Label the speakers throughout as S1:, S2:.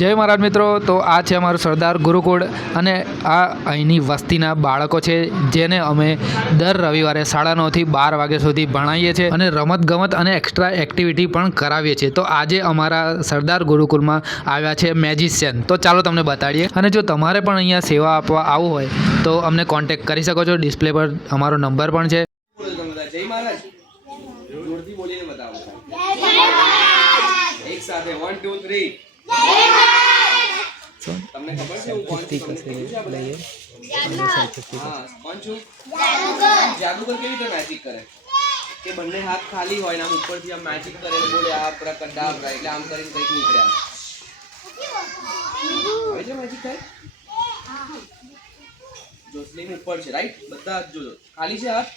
S1: જય મહારાજ મિત્રો તો આ છે અમારું સરદાર ગુરુકુળ અને આ અહીંની વસ્તીના બાળકો છે જેને અમે દર રવિવારે સાડા નવથી બાર વાગ્યા સુધી ભણાવીએ છીએ અને રમતગમત અને એક્સ્ટ્રા એક્ટિવિટી પણ કરાવીએ છીએ. તો આજે અમારા સરદાર ગુરુકુળમાં આવ્યા છે મેજિશિયન તો ચાલો તમને બતાડીએ. અને જો તમારે પણ અહીંયા સેવા આપવા આવવું હોય તો અમને કોન્ટેક્ટ કરી શકો છો. ડિસ્પ્લે પર અમારો નંબર પણ છે.
S2: બોલો તમે બધા જય મહારાજ. બોલીને બતાવો. એક સાથે વન ટુ થ્રી તમને ખબર છે હું કોણ છું? તમને કીધું છે? આપણે? હા કોણ છું? જાદુગર. કેવી રીતે મેજિક કરે? કે બંને હાથ ખાલી હોય ને આમ ઉપરથી આમ મેજિક કરે ને બોલે આ કડાબરા એટલે આમ કરીને કંઈક નીકળ્યા હોય છે મેજિક થાય? જોસલીન ઉપર છે રાઈટ બધા હાથ જોજો. ખાલી છે હાથ?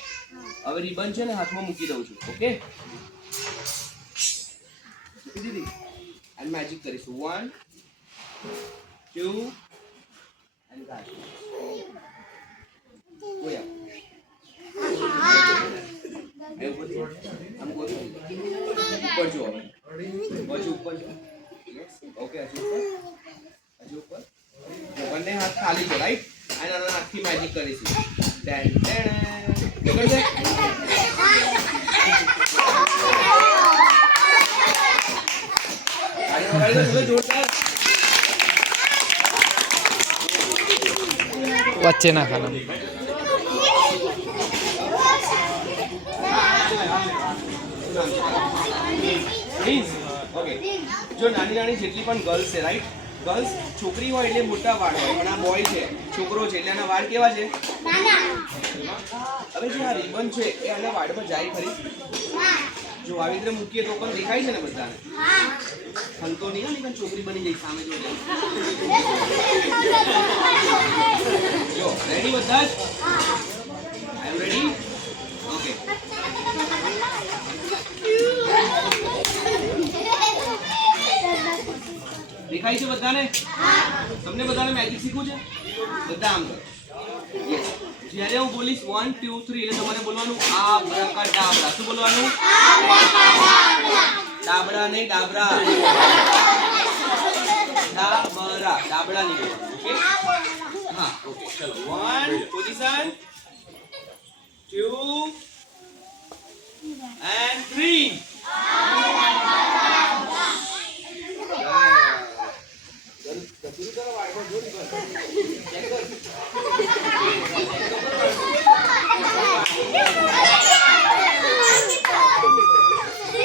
S2: હવે રિબન છે ને હાથમાં મૂકી દઉં છું ઓકે મૂકી દીધી? અને મેજિક કરીશું વન ટુ કોઈ ઉપર જો હજુ ઉપર જો ઓકે હજુ ઉપર હજુ ઉપર બંને હાથ ખાલી છે રાઈટ અને આખી મેજિક કરીશું જોરદાર
S1: વચ્ચેના ખાના.
S2: જો નાની નાની જેટલી પણ ગર્લ્સ છે રાઈટ ગર્લ્સ છોકરી હોય એટલે મોટા વાળ હોય, પણ આ બોય છે, છોકરો છે એટલે આના વાળ કેવા છે? હવે જે આ રિબન છે, એ આના વાળમાં જાય ખરી. જો આવી રીતે મૂકીએ તો પણ દેખાય છે ને બધાને? હલતો નહીં નહીં છોકરી બની જઈ સામે જોડે જો રેડી બધા જ? આઈ એમ રેડી ઓકે દેખાય છે બધાને? તમને બધાને મેજિક શીખવું છે? બધા આમ જ્યારે હું બોલીશ વન ટુ થ્રી એટલે તમારે બોલવાનું, આ બ્રકા ડાબરા શું બોલવાનું? ડાબડા નહીં, ડાબરા. ડાબરા, ડાબડા નહીં. ઓકે? હા, ઓકે, ચલો. One position two and three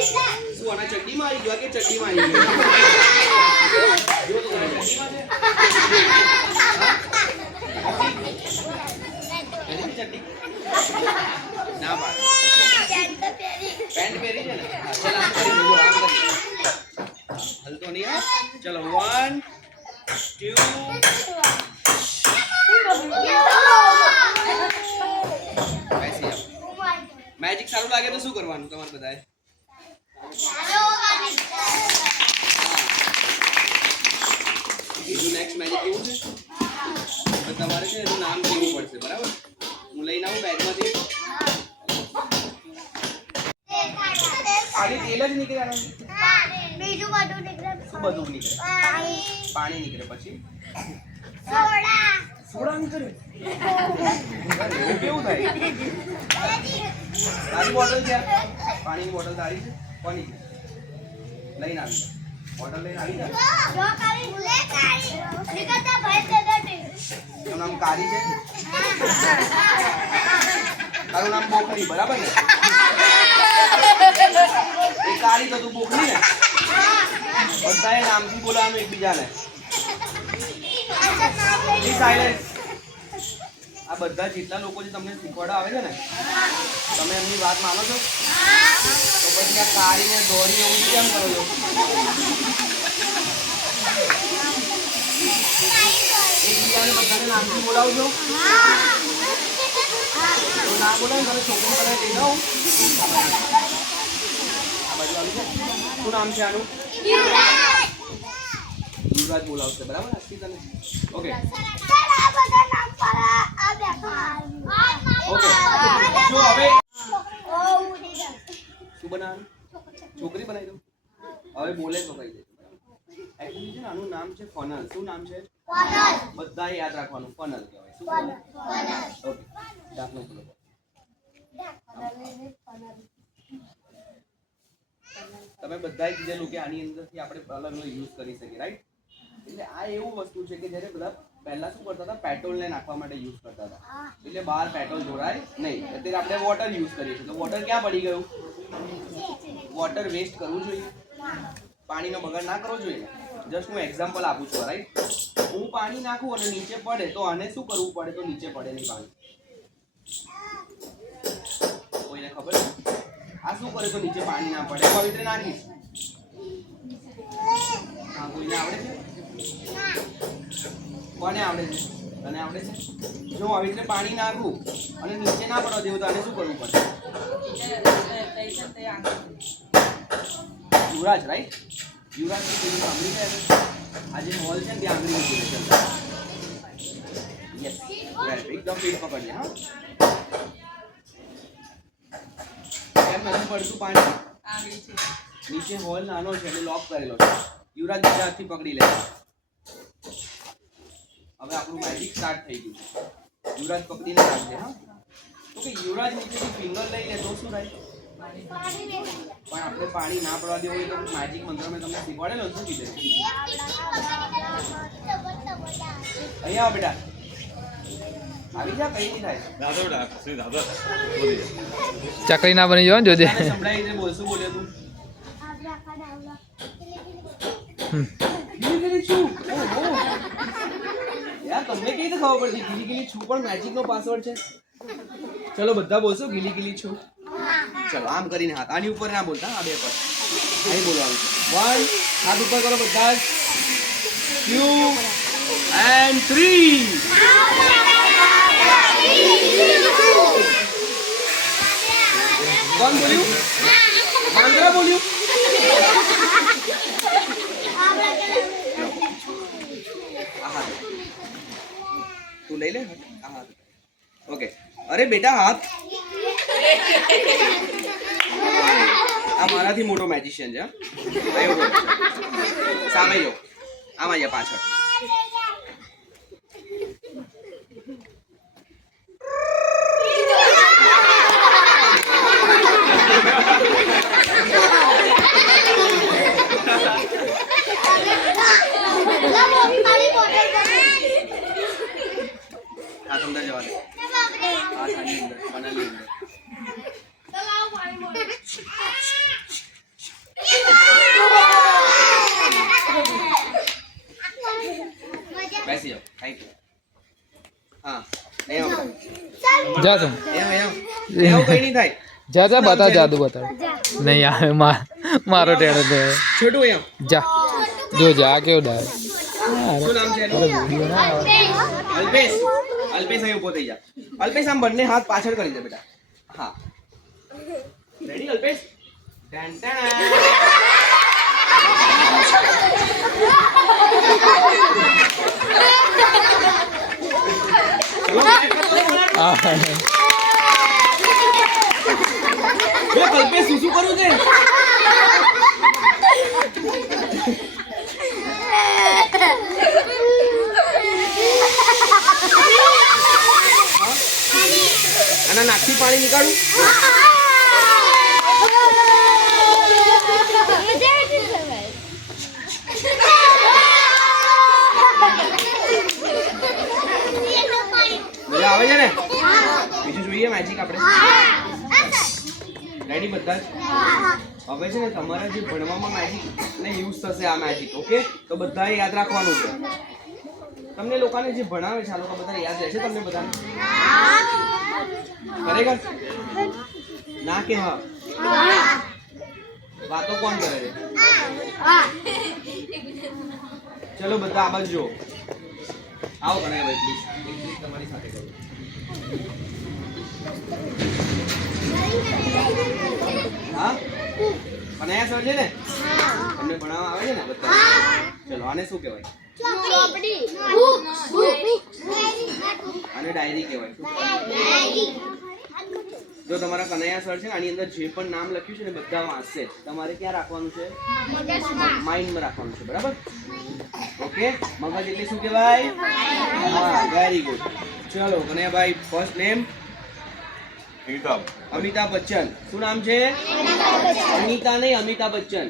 S2: શું આના ચડ્ડીમાં આવી ગયો કે ચડ્ડીમાં આવી ગયો? ના પેન્ટ પહેરી ચાલ, આમ કરી આમ હા? ચલો વન ટુ મેજિક સારું લાગે તો શું કરવાનું તમારે બધાએ? બીજું નેક્સ્ટ મેજિક કેવું છે? તમારે છે એનું નામ કેવું પડશે, બરાબર? હું લઈને આવું બેગમાંથી. ખાલી તેલ જ નીકળે શું બધું નીકળે?
S3: પાણી
S2: નીકળે પછી?
S3: સોડા
S2: સોડા કેવું થાય. બોટલ પાણીની બોટલ તારી છે? કોની લઈને આવી હોટલ લઈને આવી જા
S3: કાળી ભૂલે કાળી નીકળતા ભાઈ તે દટી
S2: નામ કારી છે? તારું નામ બોખરી બરાબર ને? એ કારી તો તું બોખરી ને? બધાએ નામથી બોલાવાનું એકબીજાને. આ બધા જેટલા લોકો જે તમને શીખવાડવા આવે છે ને તમે એમની વાત માનો છો? તો કાઢીને દોરી એવું કેમ કરો છો એકબીજાને બધાને નામથી બોલાવજો ના બોલાવે તમે છોકરી બધા લઈ આવી શું નામ છે આનું યુવરાજ બોલાવશે બરાબર આજથી તને ઓકે ઓકે જો હવે બનાવવાનું? છોકરી બનાવી દઉં? હવે બોલે તો કહી દે. Actually છે ને આનું નામ છે ફનલ. શું નામ છે? બધા યાદ રાખવાનું ફનલ કહેવાય. શું કહેવાય ઓકે. દાખલો બોલો તમે બધા કીધેલું કે આની અંદરથી આપણે અલગ યુઝ કરી શકીએ રાઈટ એટલે આ એવું વસ્તુ છે કે જ્યારે બધા પહેલા શું કરતા હતા? પેટ્રોલને નાખવા માટે યુઝ કરતા હતા. એટલે બહાર પેટ્રોલ જોડાય નહીં. અત્યારે આપણે વોટર યુઝ કરીએ છીએ. તો વોટર ક્યાં પડી ગયું? વોટર વેસ્ટ કરવું જોઈએ. પાણીનો બગાડ ના કરવો જોઈએ. જસ્ટ હું એક્ઝામ્પલ આપું છું રાઈટ હું પાણી નાખું અને નીચે પડે તો આને શું કરવું પડે? તો નીચે પડે નહીં પાણી. કોઈને ખબર? આ શું કરે તો નીચે પાણી ના પડે? પવિત્ર નાખીશ હા કોઈને આવડે છે? કોને આવડે છે? તને આવડે છે? જો આવી રીતે પાણી નાખું અને નીચે ના પડવા દેવું તો આને શું કરવું પડે? યુવરાજ રાઈટ યુવરાજ સાંભળી છે. આ જે હોલ છે ને ત્યાં આંગળી મૂકી ચાલ યસ એકદમ ફીટ પકડજે હા. કેમ નથી પડતું પાણી. નીચે હોલ નાનો છે એટલે લોક કરેલો છે. યુવરાજ બીજા હાથથી પકડી લે. હવે આપણું મેજિક સ્ટાર્ટ થઈ ગયું છે. યુવરાજ પકડીને રાખજે હા? તો કે યુવરાજ નીચેથી ફિંગર લઈ લે તો શું થાય? પણ આપણે પાણી ના પડવા દેવું હોય તો મેજિક મંત્ર મેં તમને શીખવાડેલો શું કીધે? અહીંયા આવ બેટા. આવી જા કઈ નહીં થાય.
S4: દાદા બેટા શ્રી દાદા.
S1: ચકરી ના બની જવાનું જોજે.
S2: સંભળાય છે બોલ શું બોલ્યો તું ગીલી છું ઓહો. યાર તમને કઈ રીતે ખબર પડતી? ગીલી ગીલી છું પણ મેજિક નો પાસવર્ડ છે. ચલો બધા બોલશો ગીલી ગીલી છું. ચલો આમ કરીને હાથ. આની ઉપર ના બોલતા આ બે પર. અહીં બોલવાનું વન હાથ ઉપર કરો બધા. ટુ એન્ડ થ્રી કોણ બોલ્યું? માંદ્રા બોલ્યું આ હાથ તું લઈ લે આ હાથ ઓકે અરે બેટા હાથ આ મારાથી મોટો મેજિશિયન છે હા? આવ્યો બોલ. સામે જો આમાં અહીંયા પાછળ હાથ અંદર જવા દે હાથ આની અંદર ફનલની અંદર બેસી જાઓ થેન્ક યુ હા અહીંયા
S1: જા તું
S2: આવો. અહીંયા આવો. અહીંયા આવો, કંઈ નહીં થાય
S1: જા જા બતા જાદુ બતા નહીં આવે મા મારો ટેણો તો
S2: છોટું અહીંયા
S1: જા જો જા કેવું ડાય
S2: શું નામ છે એનું? અલ્પેશ અલ્પેશ અહીં ઊભો થઈ જા અલ્પેશ આમ બંને હાથ પાછળ કરી દે બેટા. હા. રેડી અલ્પેશ? Ten ten. ચલો,
S1: આ
S2: બે અલ્પેશ શું શું કરવું છે? આના નાકથી પાણી નીકાળું? મજા આવે છે ને? બીજું જોઈએ મેજિક આપણે. રેડી બધા જ? હવે છે ને તમારા જે ભણવામાં મેજિક ને યુઝ થશે આ મેજિક ઓકે તો બધાએ યાદ રાખવાનું છે. તમને લોકોને જે ભણાવે છે આ લોકો બધા યાદ રહેશે તમને બધાને? ખરેખર ના કે હા? વાતો કોણ કરે છે? ચલો બધા આ બાજુ જુઓ. આવો કનૈયાભાઈ પ્લીઝ એક તમારી સાથે કરું. હા? કનૈયા સર છે ને? તમને ભણાવવા આવે છે ને બધા? ચલો આને શું કહેવાય? આને ડાયરી કહેવાય. ડાયરી કહેવાય? જો તમારા કનૈયા સર છે ને આની અંદર જે પણ નામ લખ્યું છે ને બધા વાંચશે. તમારે ક્યાં રાખવાનું છે? માઇન્ડમાં રાખવાનું છે બરાબર? ઓકે મગજ એટલે શું કહેવાય? હા વેરી ગુડ ચલો કનૈયાભાઈ ફર્સ્ટ નેમ
S4: અમિતાભ.
S2: અમિતાભ બચ્ચન. શું નામ છે? અમિતા નહીં અમિતાભ બચ્ચન.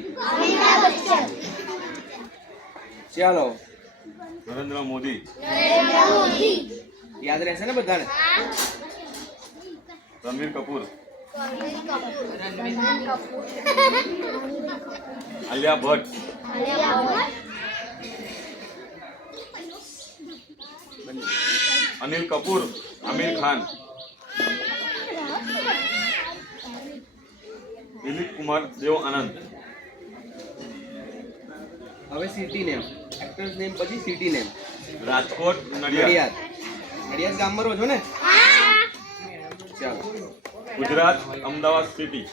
S2: ચાલો
S4: નરેન્દ્ર મોદી.
S2: યાદ રહેશે ને બધાને?
S4: રણવીર કપૂર. આલિયા ભટ્ટ. અનિલ કપૂર આમિર ખાન. દિલીપ કુમાર દેવ આનંદ.
S2: હવે સિટી નેમ. એક્ટર્સ નેમ પછી સિટી નેમ
S4: રાજકોટ નડિયાદ.
S2: નડિયાદ. ગામમાં રહો છો ને? ચાલો.
S4: Gujarat Ahmedabad city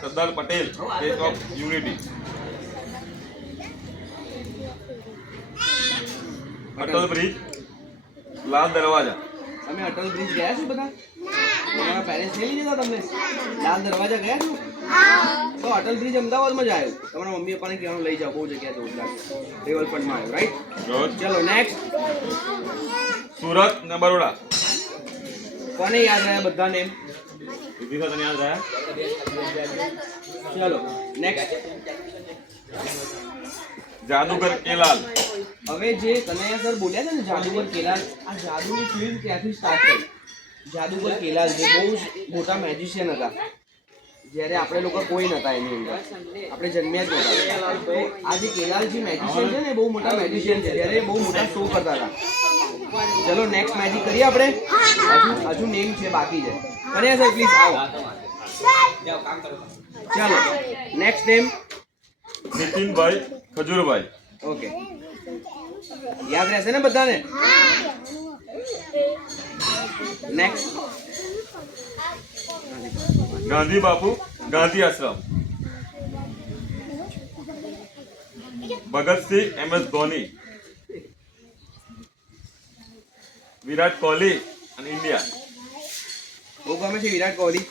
S4: Sardar Patel statue of unity Atal bridge Lal Darwaja.
S2: તમે અટલ બ્રિજ ગયા છો બધા? તમારા પેરેન્ટ્સ લઈ લીધા તમને? લાલ દરવાજા ગયા છો? તો અટલ બ્રિજ અમદાવાદમાં જ આવ્યું. તમારા મમ્મી પપ્પાને કહેવાનું લઈ જાઓ બહુ જગ્યા લાગે. રિવરફ્રન્ટમાં આવ્યું રાઈટ ચલો નેક્સ્ટ
S4: સુરત ને બરોડા
S2: કોને યાદ રહ્યા બધા નેમ
S4: વિધિકા તને યાદ રહ્યા?
S2: ચલો નેક્સ્ટ
S4: જાદુગર કેલાલ.
S2: હવે જે કનૈયા સર બોલ્યા છે ને જાદુગર કેલાલ આ જાદુની ફિલ્મ ત્યાંથી સ્ટાર્ટ થઈ? જાદુગર કેલાલ જે બહુ મોટા મેજિશિયન હતા. જ્યારે આપણે લોકો કોઈ નતા એની અંદર. આપણે જન્મ્યા જ નતા. તો આ જે કેલાલજી મેજિશિયન છે ને એ બહુ મોટા મેજિશિયન છે. ત્યારે બહુ મોટા શો કરતા હતા. ચલો નેક્સ્ટ મેજિક કરીએ આપણે? હજુ હજુ નેમ છે બાકી છે. કનૈયા સર પ્લીઝ આવો. ચાલો next name
S4: Nitinbhai Khajurbhai.
S2: Okay યાદ રહેશે ને બધાને? Next
S4: Gandhi Bapu, Gandhi Ashram. Bhagat Singh M S Dhoni. Virat Kohli અને ઇન્ડિયા.
S2: બહુ ગમે છે વિરાટ કોહલી.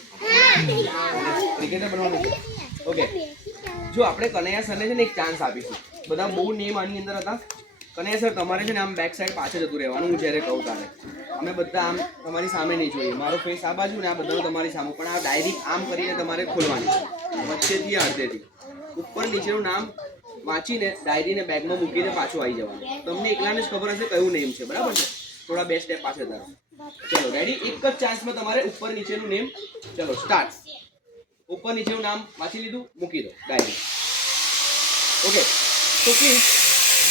S2: ક્રિકેટર બનવાનું. છે ઓકે જો આપણે કનૈયા સરને છે ને એક ચાન્સ આપીશું. બધા બહુ નેમ આની અંદર હતા. કનૈયા સર તમારે છે ને આમ બેક સાઈડ પાછળ જતું રહેવાનું, હું જ્યારે કહું ત્યારે. અમે બધા આમ તમારી સામે નહીં જોઈએ. મારો ફેસ આ બાજુ ને આ બધાનો તમારી સામે. પણ આ ડાયરી આમ કરીને તમારે ખોલવાની વચ્ચેથી અડધેથી. ઉપર નીચેનું નામ વાંચીને ડાયરીને બેગમાં મૂકીને પાછું આવી જવાનું. તમને એકલાને જ ખબર હશે કયું નેમ છે. બરાબર છે? થોડા બે સ્ટેપ પાછળ ધારો ચલો રેડી એક જ ચાન્સમાં તમારે ઉપર નીચેનું નેમ ચલો સ્ટાર્ટ ઉપર નીચેનું નામ વાંચી લીધું, મૂકી દો ડાયરી ઓકે તો કે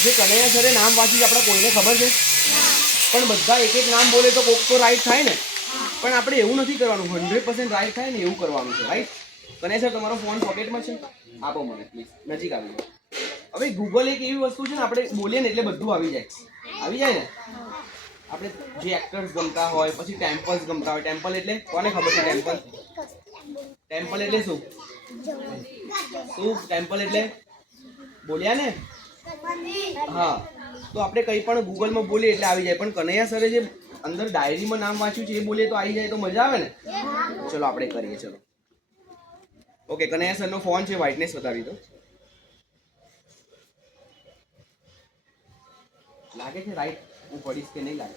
S2: જે કનૈયા સરે નામ વાંચ્યું છે આપણા કોઈને ખબર છે? પણ બધા એક એક નામ બોલે તો કોક તો રાઈટ થાય ને? પણ આપણે એવું નથી કરવાનું હંડ્રેડ પર્સન્ટ રાઈટ થાય ને એવું કરવાનું છે રાઈટ કનૈયા સર તમારો ફોન પોકેટમાં છે? આપો મને પ્લીઝ નજીક આવી હવે ગૂગલ એક એવી વસ્તુ છે ને આપણે બોલીએ ને એટલે બધું આવી જાય. આવી જાય ને? આપણે જે એક્ટર્સ ગમતા હોય પછી ટેમ્પલ્સ ગમતા હોય. ટેમ્પલ એટલે કોને ખબર છે ટેમ્પલ ટેમ્પલ એટલે શું? શું? ટેમ્પલ એટલે બોલ્યા ને? હા. તો આપણે કંઈ પણ ગૂગલમાં બોલીએ એટલે આવી જાય. પણ કનૈયા સરે જે અંદર ડાયરીમાં નામ વાંચ્યું છે, એ બોલીએ તો આવી જાય, તો મજા આવે ને? ચલો, આપણે કરીએ, ચલો. ઓકે, કનૈયા સરનો ફોન છે વ્હાઇટનેસ બતાવી દો. લાગે છે રાઈટ હું પડીશ કે નહીં લાગે?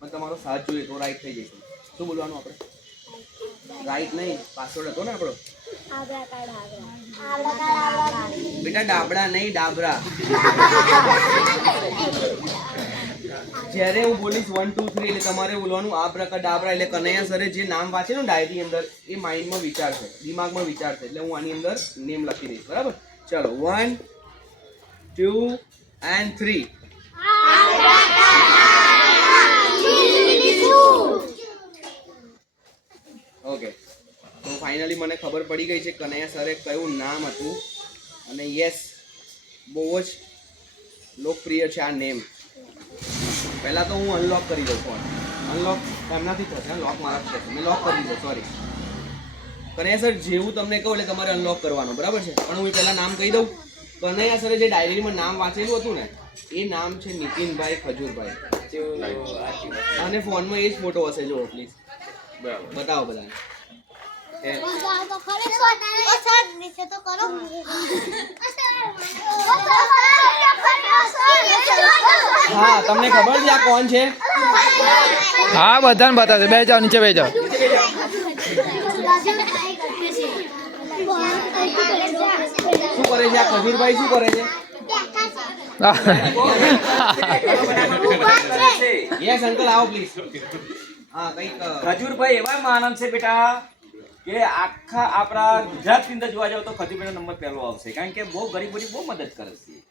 S2: પણ તમારો સાથ જોઈએ તો રાઈટ થઈ જશે. શું બોલવાનું આપણે? રાઈટ નહીં, પાસવર્ડ હતો ને આપણો? બેટા ડાબડા નહીં, ડાબરા. જ્યારે હું બોલીશ વન ટુ થ્રી એટલે તમારે બોલવાનું આ પ્રકાર ડાબરા, એટલે કનૈયા સરે જે નામ વાંચે ને ડાયરી અંદર, એ માઇન્ડમાં વિચારશે દિમાગમાં વિચારશે એટલે હું આની અંદર નેમ લખી દઈશ, બરાબર? ચલો one two and three okay તો ફાઇનલી મને ખબર પડી ગઈ છે કનૈયા સરે કયું નામ હતું. અને યસ બહુ જ લોકપ્રિય છે આ નેમ પહેલાં તો હું અનલોક કરી દઉં ફોન અનલોક એમનાથી થશે લોક મારા છે મેં લોક કરી દીધો સોરી કનૈયા સર જેવું તમને કહું એટલે તમારે અનલોક કરવાનું બરાબર છે? પણ હું પહેલાં નામ કહી દઉં. કનૈયા સરે જે ડાયરીમાં નામ વાંચેલું હતું ને એ નામ છે નીતિનભાઈ ખજૂરભાઈ. અને ફોનમાં એ જ ફોટો હશે જો પ્લીઝ
S4: બરાબર.
S2: બતાવો બધા
S3: નીચે તો કરો
S2: હા તમને ખબર છે આ કોણ છે?
S1: હા બધાને બતાવશે બે જાઓ નીચે બે જાઓ.
S2: શું કરે છે આ ખજૂરભાઈ શું કરે છે? યસ અંકલ આવો પ્લીઝ હા કંઈક
S5: ખજૂરભાઈ એવા માનવ છે બેટા. કે આખા આપણા ગુજરાતની અંદર જોવા જાવ તો ખજૂરભાઈનો નંબર પહેલો આવશે. કારણ કે બહુ ગરીબોની બહુ મદદ કરે છે.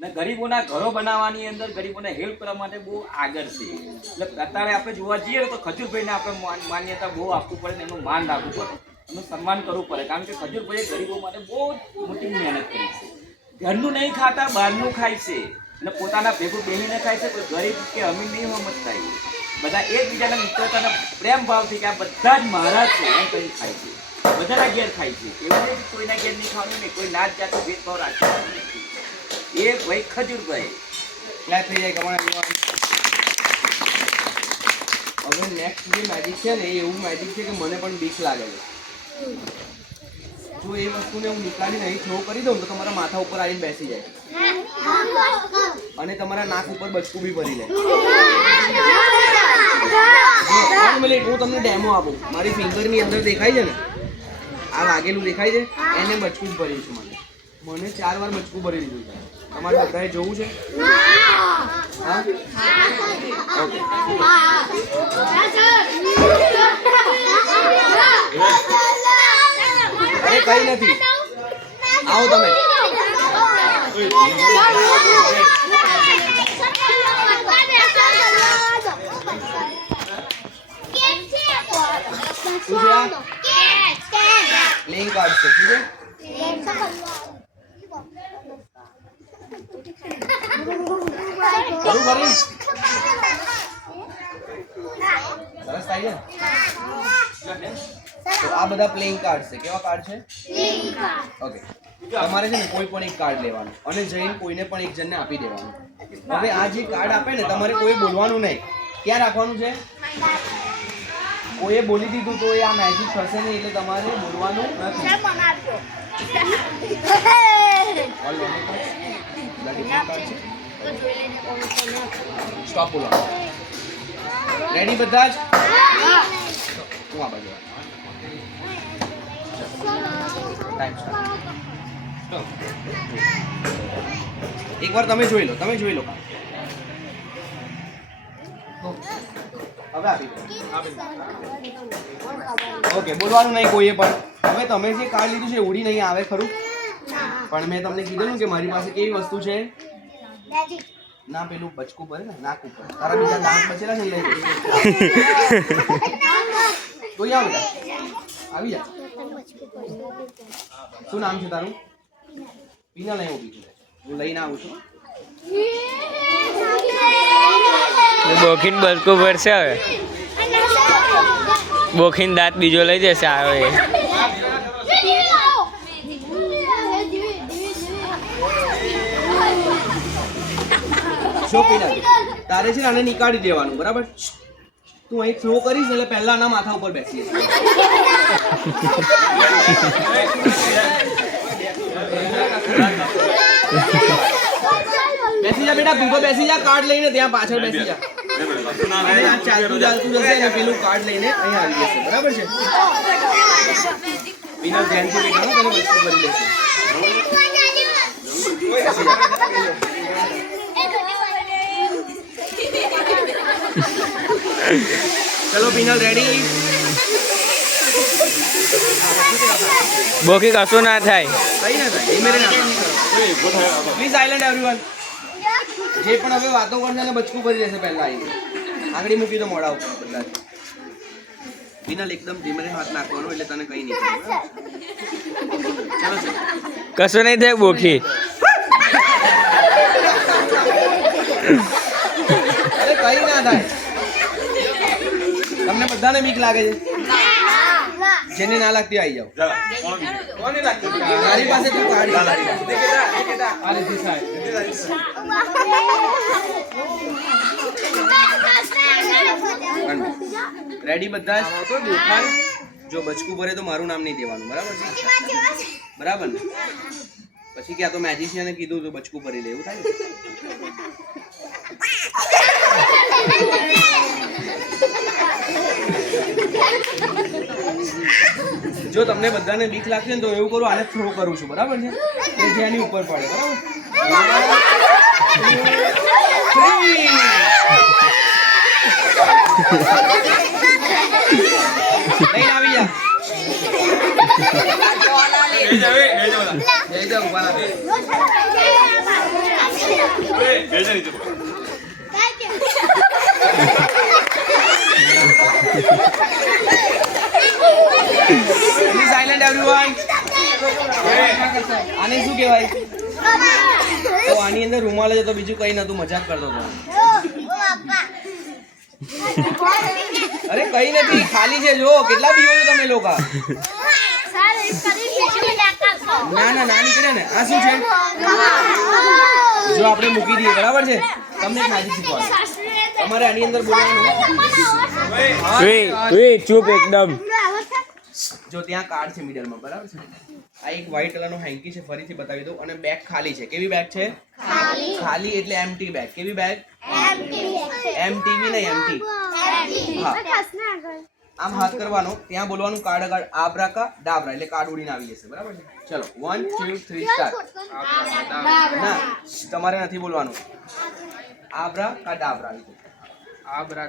S5: ને ગરીબોના ઘરો બનાવવાની અંદર ગરીબોને હેલ્પ કરવા માટે બહુ આગળ છે. એટલે અત્યારે આપણે જોવા જઈએ તો ખજુરભાઈને આપણે માન- માન્યતા બહુ આપવું પડે ને એનું માન રાખવું પડે. એનું સન્માન કરવું પડે. કારણ કે ખજૂરભાઈએ ગરીબો માટે બહુ મોટી મહેનત કરી છે. ઘરનું નહીં ખાતા, બહારનું ખાય છે. અને પોતાના ભેગું બેહીને ખાય છે કોઈ ગરીબ કે અમીર નહીં એ. બધા એકબીજાના મિત્રતાના પ્રેમ ભાવથી કે આ બધા જ મારા છે એમ કરી ખાય છે. બધાના ઘેર ખાય છે. એવું નહીં કે કોઈના ઘેર નહીં ખાવાનું નહીં કોઈ નાત જાતનો ભેદભાવ રાખવાનો નથી એ ભાઈ ખજૂરભાઈ.
S2: ક્યાં થઈ જાય કમાણા. હવે નેક્સ્ટ જે મેજિક છે ને એ એવું મેજિક છે કે મને પણ બીક લાગે છે. જો એ વસ્તુને હું નીકાળી નહીં થ્રો કરી દઉં તો તમારા માથા ઉપર આવીને બેસી જાય. અને તમારા નાક ઉપર બચકું બી ભરી લે. વન મિનિટ હું તમને ડેમો આપું. મારી ફિંગરની અંદર દેખાય છે ને? આ વાગેલું દેખાય છે? એને બચકું જ ભર્યું છે મને. મને ચાર વાર બચકું ભરી દીધું છે. તમારે બધાએ જોવું છે? હા? ઓકે. અરે કઈ નથી. આવો તમે. છે ઠીક છે કરું કરું સરસ થાય આ બધા પ્લેઇંગ કાર્ડ છે કેવા કાર્ડ છે ઓકે તમારે છે ને કોઈ પણ એક કાર્ડ લેવાનું. અને જઈને કોઈને પણ એક જણને આપી દેવાનું. હવે આ જે કાર્ડ આપે ને, તમારે કોઈ બોલવાનું નહીં. ક્યાં રાખવાનું છે? કોઈએ બોલી દીધું તો એ આ મેજિક થશે નહીં, એટલે તમારે બોલવાનું નથી? Stop બોલો. રેડી બધા જ? હું આ બાજુ. ટાઈમ એકવાર તમે જોઈ લો તમે જોઈ લો. હવે આપી ઓકે બોલવાનું નહીં કોઈએ પણ. હવે તમે જે કાર્ડ લીધું છે ઉડી નહીં આવે ખરું? પણ મેં તમને કીધું કે મારી પાસે કેવી વસ્તુ છે? ના પેલું બચકું ભરે ને નાક ઉપર. તારા બીજા દાંત બચેલા છે ને લઈ આવ. આવી જા. શું નામ છે તારું? પીના લઈ ઊભી છે. હું લઈને આવું છું.
S6: બોખીન બલકું ભરશે હવે. બોખીન દાંત બીજો લઈ જશે આવે એ
S2: તારે છે ને આને નીકાળી દેવાનું બરાબર? તું અહીં થ્રો કરીશ એટલે પહેલા આના માથા ઉપર બેસી. બેસી જા બેટા તું તો બેસી જા કાર્ડ લઈને ત્યાં પાછળ બેસી જા અને આ ચાલતું ચાલતું જશે અને પેલું કાર્ડ લઈને અહીં આવી જશે બરાબર છે વિનર ધ્યાનથી બેઠા હો, તને વસ્તુ ભરી લેશે ચલો પિનલ રેડી
S6: બોખી કશું ના થાય
S2: કઈ ના થાય ધીમે રહીને પ્લીઝ સાયલેન્ટ એવરીવન જે પણ હવે વાતો કરશે ને બચકું ભરી લેશે પહેલા આવીને આંગળી મૂકી તો મોડા ઉપર બધા. જ. એકદમ ધીમે હાથ નાખવાનો એટલે તને કઈ નહીં ચલો
S6: કશું નહીં થાય બોખી
S2: અરે કઈ ના થાય. તમને બધાને બીક લાગે છે. જેને ના લાગતી આવી જાઓ. કોને લાગતી? મારી પાસે તું કાઢ રેડી. બધા જ? જો બચકું ભરે તો મારું નામ નહીં દેવાનું બરાબર છે? બરાબર ને? પછી ક્યાં તો મેજિશિયને કીધું તો બચકું ભરી લે એવું થાય? જો તમને બધાને બીક લાગશે ને તો એવું કરો, આને થ્રો કરું છું, બરાબર છે? એ જેની ઉપર પડે, બરાબર? આવી જા
S4: એ એ જાવ
S1: જઈ જાઓ ઊભા રહો.
S4: એ બે
S2: સાયલન્ટ everyone. આને શું કહેવાય? તો આની અંદર રૂમાલ જ હતો, બીજું કઈ નતું મજાક કરતો હતો. અરે કઈ નથી, ખાલી છે જો કેટલા બીવો છો તમે લોકો. ના ના ના કરે ને. આ શું છે? જો આપણે મૂકી દઈએ, બરાબર છે? તમને ખાલી શીખવાડું. તમારે આની અંદર બોલવાનું
S6: ચૂપ એકદમ.
S2: જો ત્યાં કાર્ડ છે મિડલમાં બરાબર છે? આ એક વ્હાઈટ કલરનું હેન્કી છે ફરીથી બતાવી દઉં. અને બેગ ખાલી છે. કેવી બેગ છે? ખાલી. એટલે એમટી બેગ કેવી બેગ એમટી બી નહીં એમટી આમ હાથ કરવાનો. ત્યાં બોલવાનું કાર્ડ આગળ આબ્રા કા ડાબરા એટલે કાર્ડ ઉડીને આવી જશે બરાબર છે? ચલો વન ટુ થ્રી સ્ટાર્ટ ના તમારે નથી બોલવાનું. આબ્રા કા ડાબરા આવી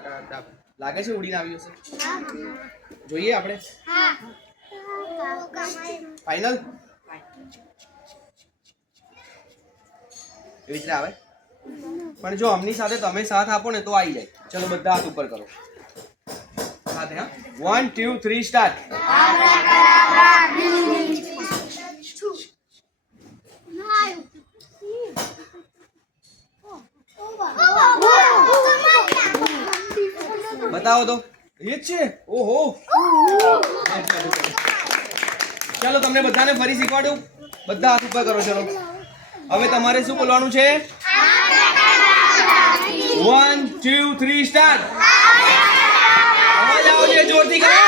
S2: કા
S1: ડાબરા
S2: લાગે છે ઉડીને આવી જશે? જોઈએ આપણે. ફાઇનલ એવી રીતે આવે? પણ જો અમની સાથે તમે સાથ આપો ને તો આવી જાય. ચલો બધા હાથ ઉપર કરો. સાથે હા વન ટુ થ્રી સ્ટાર્ટ બતાવો તો. એ જ છે? ઓહો. ચાલો તમને બધાને ફરી શીખવાડું. બધા હાથ ઉપર કરો ચલો. હવે તમારે શું બોલવાનું છે? વન ટુ થ્રી સ્ટાર્ટ અવાજ આવો છે જોરથી કરો.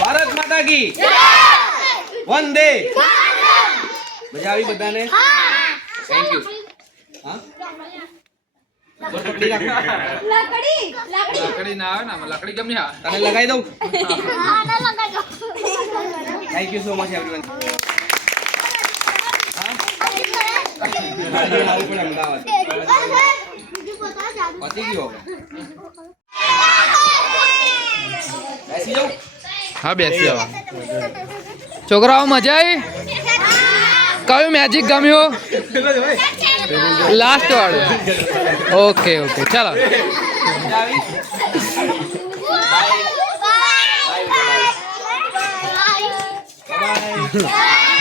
S2: ભારત માતા કી. વંદે. મજા આવી બધાને? થેન્ક યુ હા? બસ પકડી રાખો
S1: ના આવે ને આમાં. લાકડી કેમ નહીં આવે?
S2: તને લગાવી દઉં? Thank you so much everyone
S1: હા. બેસી આવો છોકરાઓ મજા આવી? કયું મેજિક ગમ્યું? લાસ્ટ વાળું. ઓકે ઓકે ચાલો.
S2: બાય